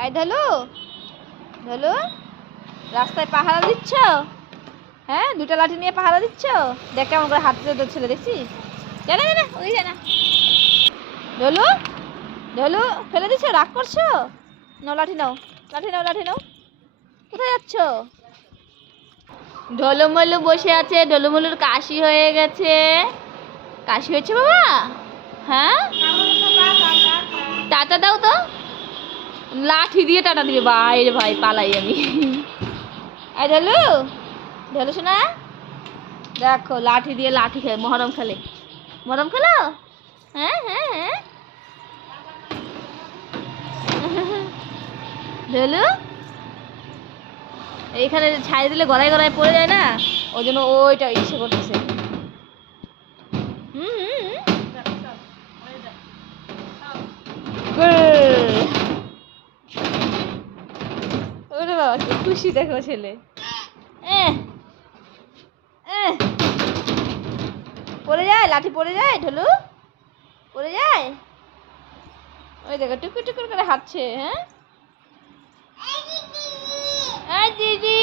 I ঢালু, ঢালু রাস্তায় পাহারা দিচ্ছ? হ্যাঁ, দুটা লাঠি নিয়ে পাহারা দিচ্ছ? দেখ কেমন করে হাঁটতে তোর ছেলে, দেখছিস? জানা জানা ওই জানা। ঢালু, ঢালু ফেলে দিচ্ছ, রাগ করছো? নাও লাঠি নাও, লাঠি নাও, লাঠি নাও। কোথায় যাচ্ছ? ঢোলুমলু বসে আছে, ঢোলুমলুর কাশি হয়ে গেছে। কাশি হয়েছে বাবা? হ্যাঁ, টাটা দাও তো। লাঠি দিয়ে টাটা দিবে, বাইরে ভাই পালাই আমি। এই ঢালু, ঢালু শোনা, দেখো লাঠি দিয়ে লাঠি খেলে, মহরম খেলে। মহরম খেলো? হ্যাঁ হ্যাঁ হ্যাঁ। ঢালু এইখানে ছাই দিলে গড়ায় গড়ায় পড়ে যায় না, ওই জন্য ওইটা ইচ্ছে করতেছে। ওরে বাবা কি খুশি দেখো ছেলে। পড়ে যায়, লাঠি পড়ে যায়, ঢোলু পড়ে যায়। ওই দেখো টুকুর টুকুর করে হাঁটছে। হ্যাঁ, এই দিদি,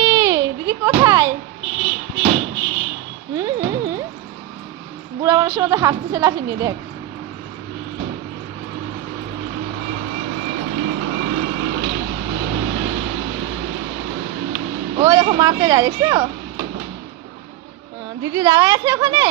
দিদি কোথায়? বুড়া মানুষের মতো হাঁটতেছে লাঠি নিয়ে, দেখ। ও দেখো মারতে যায়, দেখছো? দিদি দাঁড়ায় আছে ওখানে।